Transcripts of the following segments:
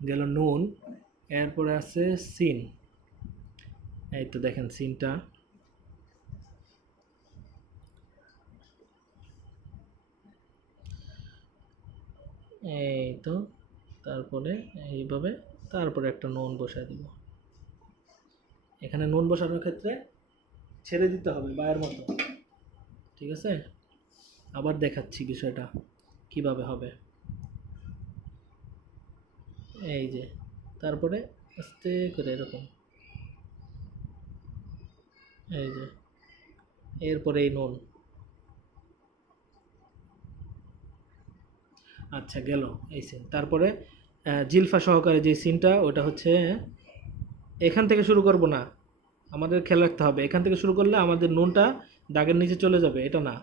গেল নুন, এরপরে আছে সিন। এই তো দেখেন সিনটা, এই তো, তারপরে এইভাবে, তারপরে একটা নুন বসায় দিব। এখানে নুন বসানোর ক্ষেত্রে ছেড়ে দিতে হবে বায়ের মতো, ঠিক আছে? আবার দেখাচ্ছি বিষয়টা কিভাবে হবে। এই যে, তারপরে আস্তে করে এরকম, এই যে, এরপরে এই নুন। আচ্ছা গেল এই সিন। তারপরে জিলফা সহকারে যে সিনটা, ওটা হচ্ছে এখান থেকে শুরু করব না, আমাদের খেয়াল রাখতে হবে এখান থেকে শুরু করলে আমাদের নুনটা দাগের নিচে চলে যাবে, এটা না।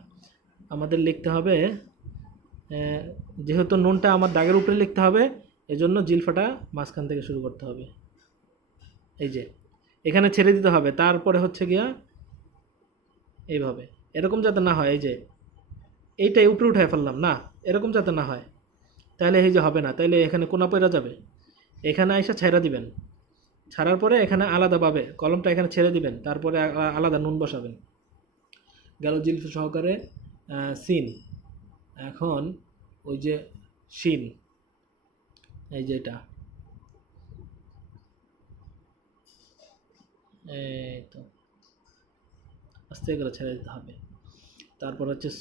আমাদের লিখতে হবে, যেহেতু নুনটা আমার দাগের উপরে লিখতে হবে, এজন্য জিলফাটা মাঝখান থেকে শুরু করতে হবে। এই যে, এখানে ছেড়ে দিতে হবে, তারপরে হচ্ছে গিয়া এইভাবে, এরকম যাতে না হয়, এই যে এইটাই উপরে উঠায় ফেললাম না, এরকম যাতে না হয়, তাহলে এই যে হবে না, তাহলে এখানে কোনা পড়া যাবে। এখানে এসে ছেড়ে দিবেন, ছাড়ার পরে এখানে আলাদাভাবে কলমটা এখানে ছেড়ে দিবেন, তারপরে আলাদা নুন বসাবেন। গেল জিলফ সহকারে সিন। এখন ওই যে শিন, এই যে এটা, এই তো আস্তে করে ছেড়ে দিতে হবে। তারপর হচ্ছে